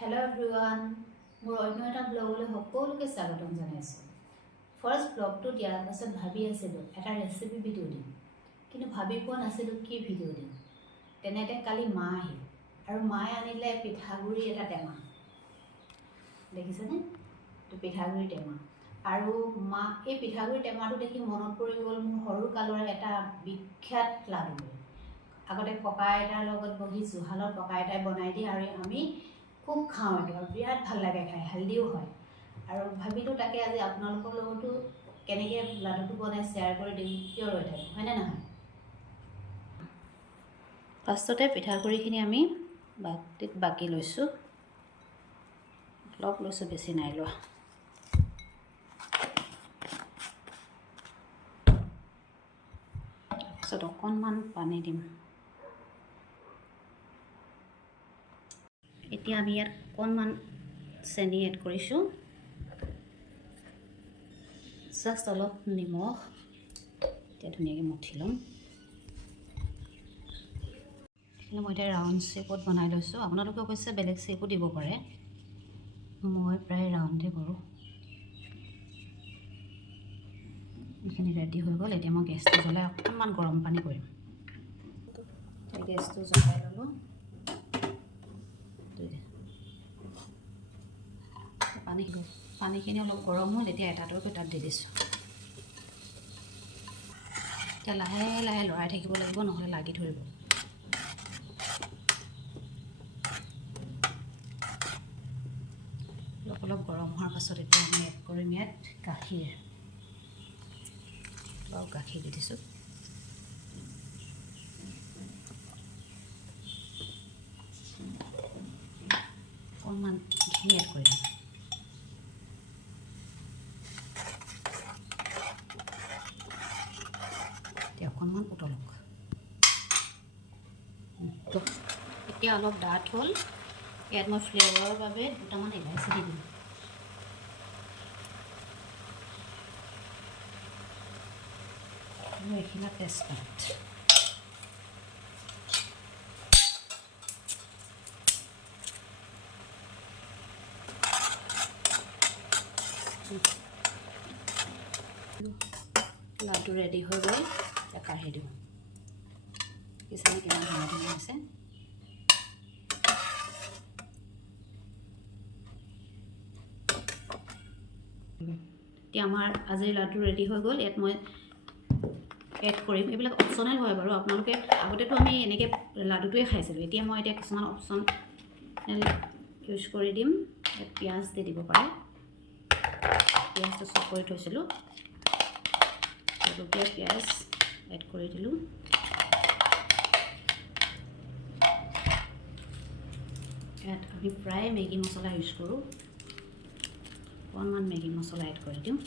Hello everyone, মোৰ অন্য এটা ব্লগলৈ সকলোকে স্বাগতম জনাইছোঁ। ফাৰ্ষ্ট ব্লগটো দিয়াৰ পাছত ভাবি আছিলোঁ এটা ৰেচিপি ভিডিঅ' দিম, কিন্তু ভাবি পোৱা নাছিলোঁ কি ভিডিঅ' দিম। তেনেতে কালি মা আহিল আৰু মায়ে আনিলে পিঠাগুড়ি এটা টেমা, দেখিছেনে? তো পিঠাগুড়ি টেমা আৰু মা এই পিঠাগুড়ি টেমাটো দেখি মনত পৰি গ'ল মোৰ সৰু কালৰ এটা বিখ্যাত লাডু। আগতে ককা আইতাৰ লগত বহি জুহালত ককা আইতাই বনাই দিয়ে আৰু আমি খুব খাওঁ, এইটো বিৰাট ভাল লাগে খাই, হেল্ডিও হয়। আৰু ভাবিলোঁ তাকে আজি আপোনালোকৰ লগতো কেনেকৈ লাডুটো বনাই শ্বেয়াৰ কৰি দিম, কিয় ৰৈ থাকিম, হয়নে নহয়? ফাৰ্ষ্টতে পিঠাগুড়িখিনি আমি বাতিত বাকি লৈছোঁ, অলপ লৈছোঁ, বেছি নাই লোৱা। তাৰপিছত অকণমান পানী দিম। এতিয়া আমি ইয়াত অকণমান চেনি এড কৰিছোঁ, জাষ্ট অলপ নিমখ। এতিয়া ধুনীয়াকৈ মঠি ল'ম। এইখিনি মই এতিয়া ৰাউণ্ড শ্বেপত বনাই লৈছোঁ। আপোনালোকে অৱশ্যে বেলেগ শ্বেপো দিব পাৰে, মই প্ৰায় ৰাউণ্ডে কৰোঁ। এইখিনি ৰেডি হৈ গ'ল। এতিয়া মই গেছটো জ্বলাই অকণমান গৰম পানী কৰিম। গেছটো জ্বলাই ল'লোঁ। পানীখিনি অলপ গৰম হ'ল, এতিয়া এটাকৈ তাত দি দিছোঁ। এতিয়া লাহে লাহে লৰাই থাকিব লাগিব, নহ'লে লাগি ধৰিব। অলপ অলপ গৰম হোৱাৰ পাছত এতিয়া আমি এড কৰিম ইয়াত গাখীৰ। অলপ গাখীৰ দি দিছোঁ। অকণমান ঘি এড কৰি দিম। অকণমান উতলক। এতিয়া অলপ ডাঠ হ'ল, ইয়াত মই ফ্লেভাৰৰ বাবে দুটামান ইলাচি দি দিম। আৰু এইখিনি তেজপাত। লাডু ৰেডি হৈ গ'ল, এতিয়া কাঢ়ি দিওঁ। কিজানি কিমান ধুনীয়া ধুনীয়া আছে। এতিয়া আমাৰ আজিৰ লাডু ৰেডি হৈ গ'ল। ইয়াত মই এড কৰিম, এইবিলাক অপশ্যনেল হয় বাৰু। আপোনালোকে আগতেতো আমি এনেকৈ লাডুটোৱে খাইছিলোঁ, এতিয়া মই কিছুমান অপশ্যনেল ইউজ কৰি দিম। ইয়াত পিঁয়াজ দি দিব পাৰে। পিঁয়াজটো চপ কৰি থৈছিলোঁ, জলকীয়া পিঁয়াজ এড কৰি দিলোঁ। ইয়াত আমি প্ৰায় মেগী মছলা ইউজ কৰোঁ, অকণমান মেগী মছলা এড কৰি দিওঁ।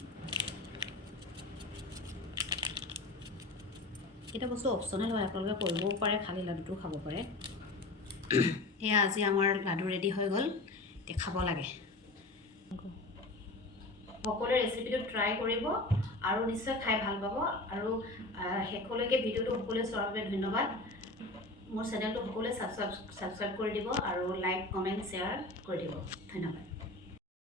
এটা বস্তু অপশ্যনেল হয়, আপোনালোকে কৰিবও পাৰে, খালী লাডুটো খাব পাৰে। এয়া আজি আমাৰ লাডু ৰেডি হৈ গ'ল, এতিয়া খাব লাগে। সকলোৱে ৰেচিপিটো ট্ৰাই কৰিব আৰু নিশ্চয় খাই ভাল পাব। আৰু শেষলৈকে ভিডিঅ'টো সকলোৱে চোৱাৰ বাবে ধন্যবাদ। মোৰ চেনেলটো সকলোৱে ছাবস্ক্ৰাইব কৰি দিব আৰু লাইক, কমেণ্ট, শ্বেয়াৰ কৰি দিব। ধন্যবাদ।